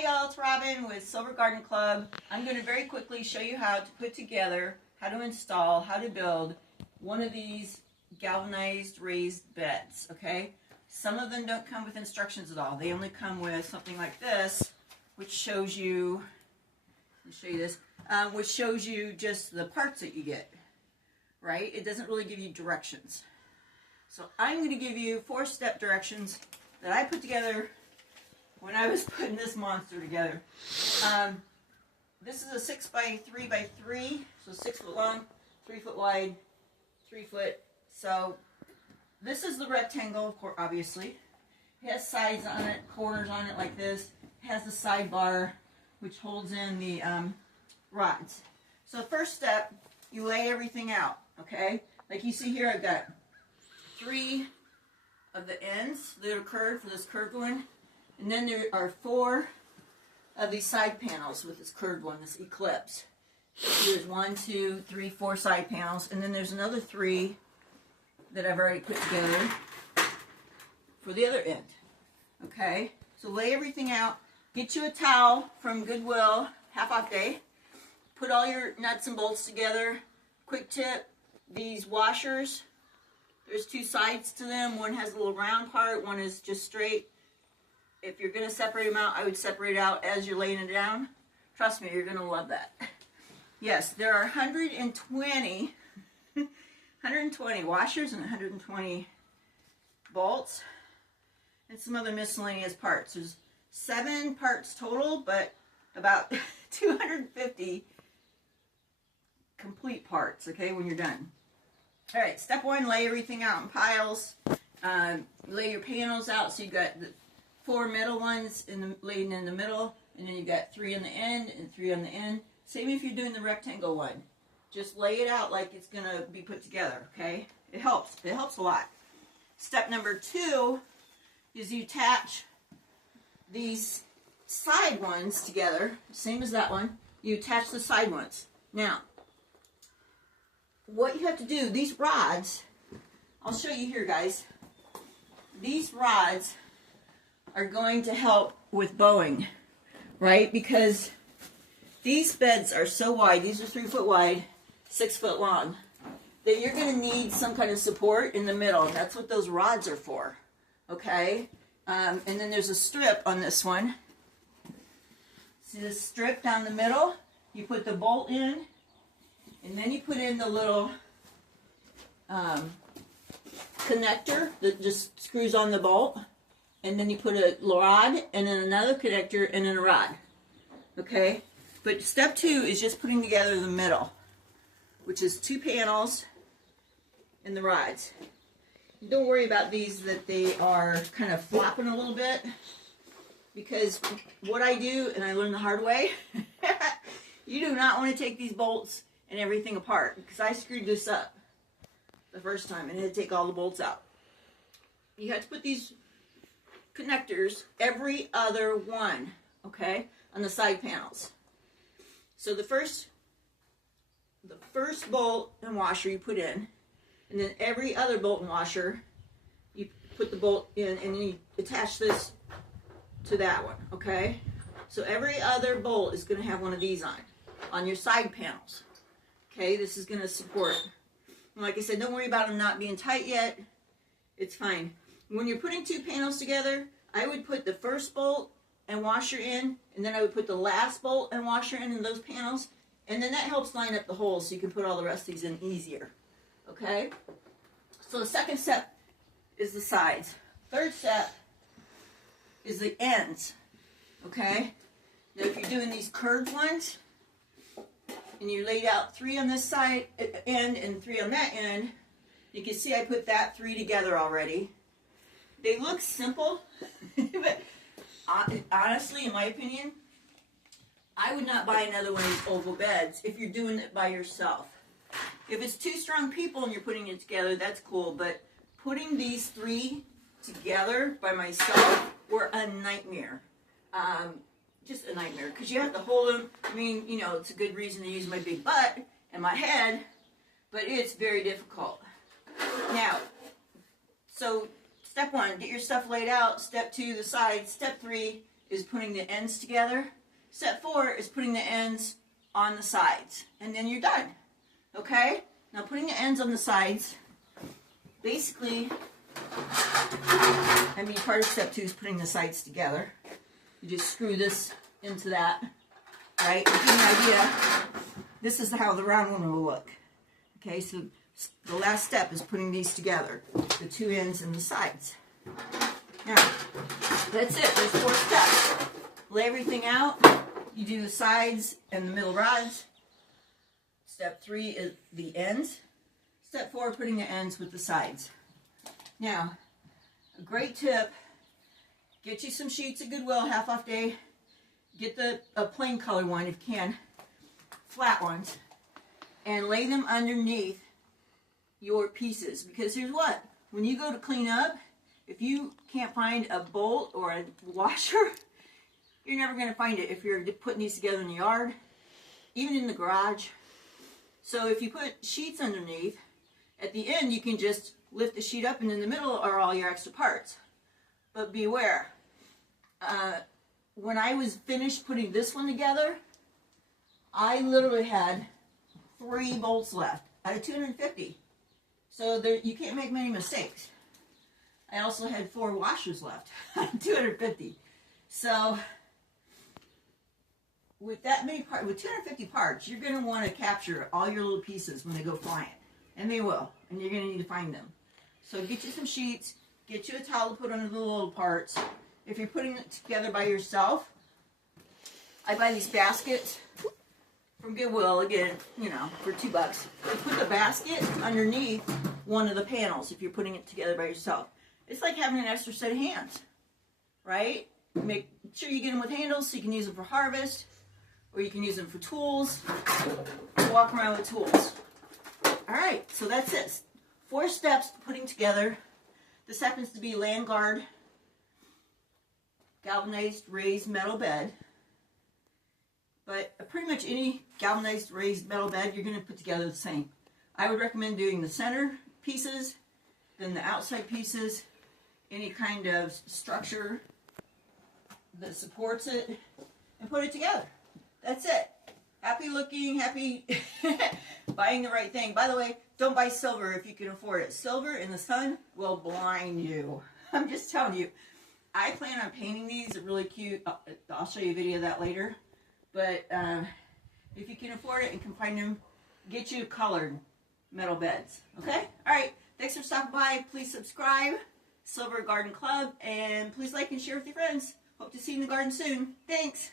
Hi y'all, it's Robin with Silver Garden Club. I'm going to very quickly show you how to put together, how to install, how to build one of these galvanized raised beds, okay? Some of them don't come with instructions at all. They only come with something like this, which shows you, let me show you this, which shows you just the parts that you get, right? It doesn't really give you directions. So I'm going to give you 4-step directions that I put together when I was putting this monster together. This is a 6 by 3 by 3, so 6 foot long, 3 foot wide, 3 foot. So this is the rectangle, obviously. It has sides on it, corners on it like this. It has the sidebar, which holds in the rods. So first step, you lay everything out, okay? Like you see here, I've got 3 of the ends that are curved for this curved one. And then there are 4 of these side panels with this curved one, this eclipse. There's 1, 2, 3, 4 side panels. And then there's another 3 that I've already put together for the other end. Okay? So lay everything out. Get you a towel from Goodwill, half-off day. Put all your nuts and bolts together. Quick tip, these washers, there's 2 sides to them. One has a little round part, one is just straight. If you're going to separate them out, I would separate out as you're laying it down. Trust me, you're going to love that. Yes, there are 120 washers and 120 bolts and some other miscellaneous parts. There's 7 parts total, but about 250 complete parts, okay, when you're done. All right, step 1, lay everything out in piles. Lay your panels out so you've got the 4 middle ones laid in the middle, and then you've got 3 on the end and 3 on the end. Same if you're doing the rectangle one. Just lay it out like it's going to be put together, okay? It helps. It helps a lot. Step number 2 is you attach these side ones together, same as that one. You attach the side ones. Now, what you have to do, these rods, I'll show you here, guys. These rods are going to help with bowing, right? Because these beds are so wide, these are 3 foot wide, 6 foot long, that you're going to need some kind of support in the middle, and that's what those rods are for, okay? And then there's a strip on this one. See this strip down the middle? You put the bolt in, and then you put in the little connector that just screws on the bolt. And then you put a rod, and then another connector, and then a rod. Okay? But step 2 is just putting together the middle, which is 2 panels and the rods. Don't worry about these that they are kind of flopping a little bit, because what I do, and I learned the hard way, you do not want to take these bolts and everything apart, because I screwed this up the first time and had to take all the bolts out. You have to put these connectors every other one, okay, on the side panels. So the first bolt and washer you put in, and then every other bolt and washer you put the bolt in, and then you attach this to that one, okay? So every other bolt is going to have one of these on your side panels, okay? This is going to support. And like I said, don't worry about them not being tight yet. It's fine. When you're putting 2 panels together, I would put the first bolt and washer in, and then I would put the last bolt and washer in those panels, and then that helps line up the holes so you can put all the rest of these in easier. Okay? So the second step is the sides. Third step is the ends. Okay? Now if you're doing these curved ones, and you laid out 3 on this side end and 3 on that end, you can see I put that 3 together already. They look simple, but honestly, in my opinion, I would not buy another one of these oval beds if you're doing it by yourself. If it's 2 strong people and you're putting it together, that's cool, but putting these 3 together by myself were a nightmare. Just a nightmare, because you have to hold them. I mean, you know, it's a good reason to use my big butt and my head, but it's very difficult. Now, so step 1, get your stuff laid out. Step 2, the sides. Step 3 is putting the ends together. Step 4 is putting the ends on the sides. And then you're done. Okay? Now putting the ends on the sides, basically, part of step 2 is putting the sides together. You just screw this into that, right? To give you an idea, this is how the round one will look. Okay, so the last step is putting these together, the 2 ends and the sides. Now, that's it. There's 4 steps. Lay everything out. You do the sides and the middle rods. Step 3 is the ends. Step 4, putting the ends with the sides. Now, a great tip, get you some sheets at Goodwill, half off day. Get a plain color one if you can, flat ones, and lay them underneath your pieces. Because here's what, when you go to clean up, if you can't find a bolt or a washer, you're never going to find it if you're putting these together in the yard, even in the garage. So if you put sheets underneath, at the end you can just lift the sheet up, and in the middle are all your extra parts. But beware, when I was finished putting this one together, I literally had 3 bolts left out of 250. So there, you can't make many mistakes. I also had 4 washers left out of 250. So with that many parts, with 250 parts, you're going to want to capture all your little pieces when they go flying. And they will. And you're going to need to find them. So get you some sheets. Get you a towel to put under the little parts. If you're putting it together by yourself, I buy these baskets from Goodwill, again, you know, for $2. You put the basket underneath one of the panels if you're putting it together by yourself. It's like having an extra set of hands, right? Make sure you get them with handles so you can use them for harvest, or you can use them for tools. Walk around with tools. All right, so that's it. 4 steps to putting together. This happens to be land guard galvanized raised metal bed. But pretty much any galvanized raised metal bed, you're going to put together the same. I would recommend doing the center pieces, then the outside pieces, any kind of structure that supports it, and put it together. That's it. Happy looking, happy buying the right thing. By the way, don't buy silver if you can afford it. Silver in the sun will blind you. I'm just telling you. I plan on painting these. They're really cute. I'll show you a video of that later. But if you can afford it and can find them, get you colored metal beds. Okay? All right. Thanks for stopping by. Please subscribe. Silver Garden Club. And please like and share with your friends. Hope to see you in the garden soon. Thanks.